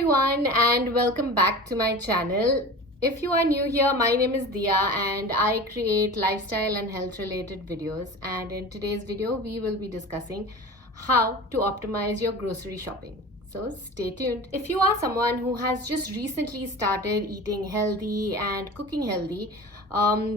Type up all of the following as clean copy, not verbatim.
everyone and welcome back to my channel. If you are new here, my name is Dia and I create lifestyle and health related videos, and in today's video we will be discussing how to optimize your grocery shopping. So stay tuned. If you are someone who has just recently started eating healthy and cooking healthy,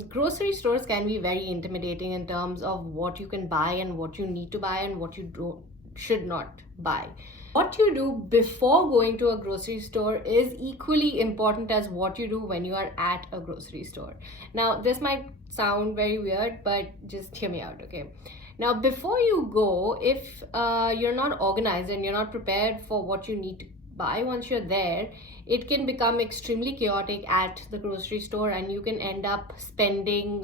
grocery stores can be very intimidating in terms of what you can buy and what you need to buy and what you should not buy. What you do before going to a grocery store is equally important as what you do when you are at a grocery store. Now, this might sound very weird, but just hear me out, okay? Now, before you go, if you're not organized and you're not prepared for what you need to buy once you're there, it can become extremely chaotic at the grocery store and you can end up spending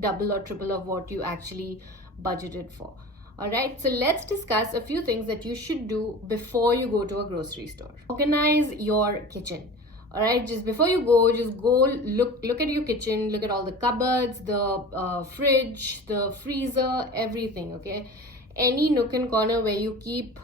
double or triple of what you actually budgeted for. Alright, so let's discuss a few things that you should do before you go to a grocery store. Organize your kitchen. Alright, just before you go, just go look at your kitchen, look at all the cupboards, the fridge, the freezer, everything, okay? Any nook and corner where you keep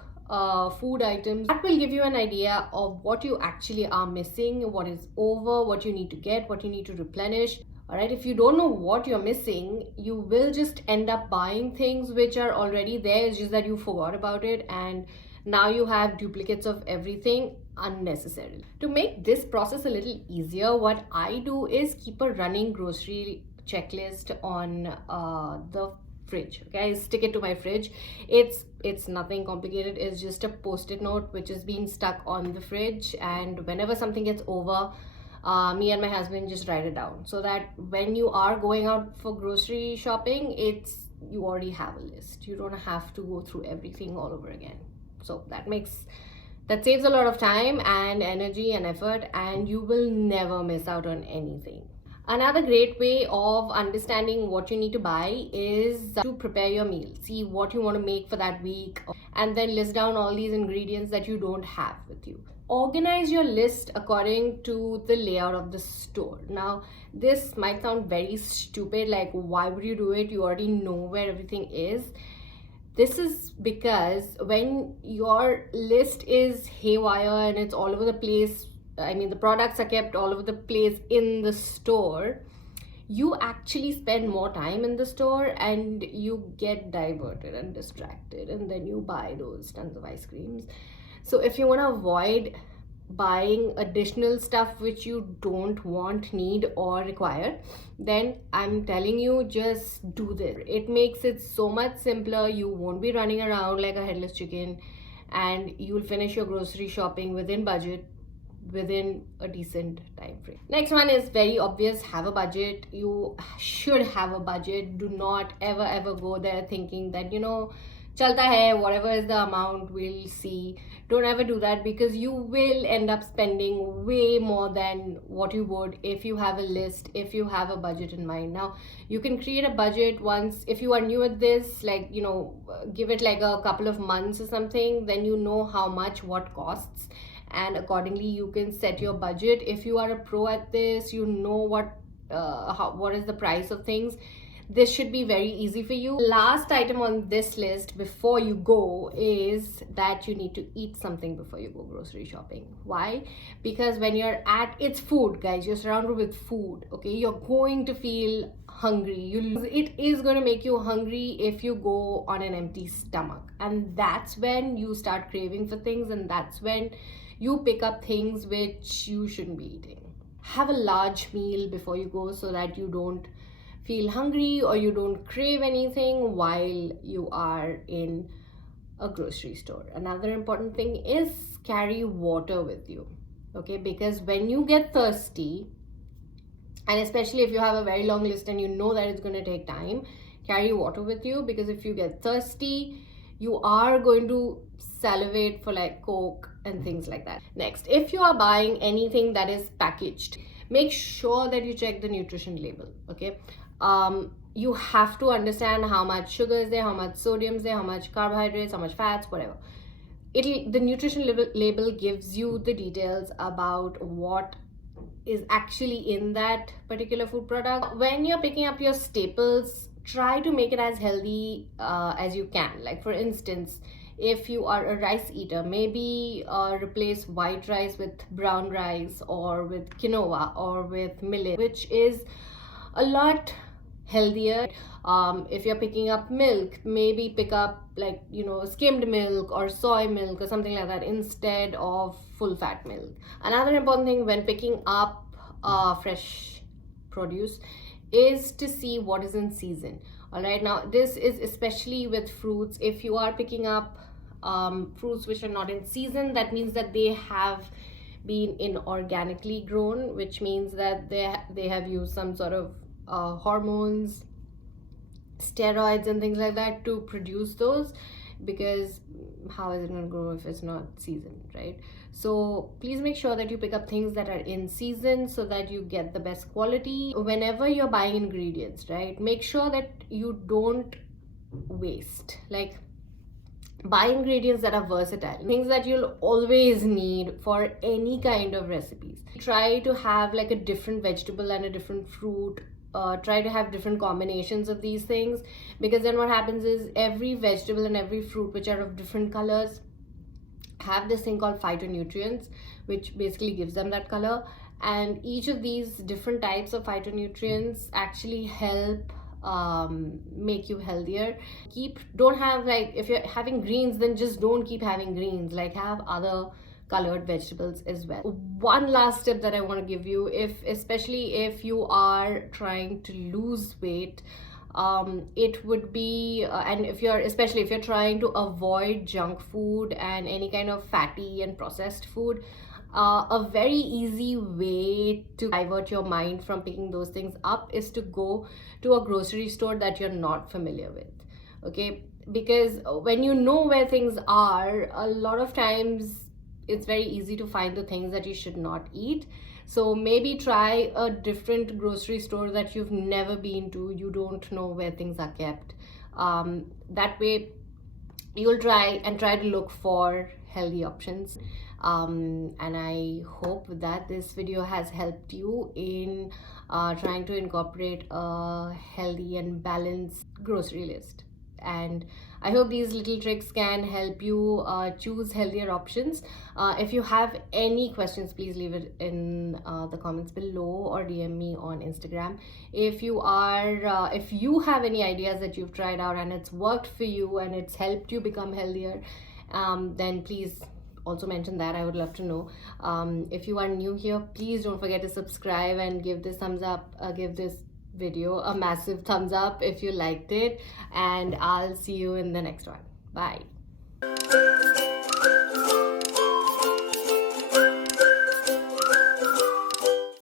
food items, that will give you an idea of what you actually are missing, what is over, what you need to get, what you need to replenish. Alright, if you don't know what you're missing, you will just end up buying things which are already there. It's just that you forgot about it and now you have duplicates of everything unnecessarily. To make this process a little easier, what I do is keep a running grocery checklist on the fridge. Okay, I stick it to my fridge. It's nothing complicated. It's just a post-it note which is being stuck on the fridge, and whenever something gets over, me and my husband just write it down so that when you are going out for grocery shopping, you already have a list. You don't have to go through everything all over again. So that saves a lot of time and energy and effort, and you will never miss out on anything. Another great way of understanding what you need to buy is to prepare your meal. See what you want to make for that week and then list down all these ingredients that you don't have with you. Organize your list according to the layout of the store. Now, this might sound very stupid, like why would you do it? You already know where everything is. This is because when your list is haywire and it's all over the place, I mean the products are kept all over the place in the store, you actually spend more time in the store and you get diverted and distracted, and then you buy those tons of ice creams. So if you want to avoid buying additional stuff which you don't want, need, or require, then I'm telling you, just do this. It makes it so much simpler. You won't be running around like a headless chicken, and you'll finish your grocery shopping within budget, within a decent time frame. Next one is very obvious: have a budget. You should have a budget. Do not ever go there thinking that, chalta hai, whatever is the amount, we'll see. Don't ever do that, because you will end up spending way more than what you would if you have a list, if you have a budget in mind. Now, you can create a budget once, if you are new at this, like, give it like a couple of months or something, then you know how much what costs, and accordingly you can set your budget. If you are a pro at this, you know what is the price of things. This should be very easy for you. Last item on this list before you go is that you need to eat something before you go grocery shopping. Why? Because when it's food, guys. You're surrounded with food, okay? You're going to feel hungry. It is going to make you hungry if you go on an empty stomach. And that's when you start craving for things, and that's when you pick up things which you shouldn't be eating. Have a large meal before you go so that you don't feel hungry or you don't crave anything while you are in a grocery store. Another important thing is carry water with you, okay? Because when you get thirsty, and especially if you have a very long list and you know that it's going to take time, carry water with you, because if you get thirsty, you are going to salivate for like Coke and things like that. Next, if you are buying anything that is packaged, make sure that you check the nutrition label, okay? You have to understand how much sugar is there, how much sodium is there, how much carbohydrates, how much fats, whatever. The nutrition label gives you the details about what is actually in that particular food product. When you're picking up your staples, try to make it as healthy as you can. Like, for instance, If you are a rice eater, maybe replace white rice with brown rice or with quinoa or with millet, which is a lot healthier. If you're picking up milk, maybe pick up, like, skimmed milk or soy milk or something like that instead of full fat milk. Another important thing when picking up fresh produce is to see what is in season. All right, now this is especially with fruits. If you are picking up fruits which are not in season, that means that they have been inorganically grown, which means that they have used some sort of hormones, steroids and things like that to produce those, because how is it going to grow if it's not seasoned, right? So please make sure that you pick up things that are in season so that you get the best quality. Whenever you're buying ingredients, right, make sure that you don't waste. Like, buy ingredients that are versatile, things that you'll always need for any kind of recipes. Try to have like a different vegetable and a different fruit. Try to have different combinations of these things, because then what happens is every vegetable and every fruit which are of different colors have this thing called phytonutrients, which basically gives them that color. And each of these different types of phytonutrients actually help make you healthier. Don't have, like, if you're having greens, then just don't keep having greens. Like, have other colored vegetables as well. One last tip that I want to give you, especially if you are trying to lose weight, it would be and especially if you're trying to avoid junk food and any kind of fatty and processed food, a very easy way to divert your mind from picking those things up is to go to a grocery store that you're not familiar with. Okay, because when you know where things are, a lot of times it's very easy to find the things that you should not eat. So maybe try a different grocery store that you've never been to. You don't know where things are kept. That way you'll try to look for healthy options. And I hope that this video has helped you in trying to incorporate a healthy and balanced grocery list. And I hope these little tricks can help you choose healthier options. If you have any questions, please leave it in the comments below or DM me on Instagram. If you have any ideas that you've tried out and it's worked for you and it's helped you become healthier, then please also mention that. I would love to know. If you are new here, please don't forget to subscribe and give this thumbs up, give this video a massive thumbs up if you liked it, and I'll see you in the next one. Bye.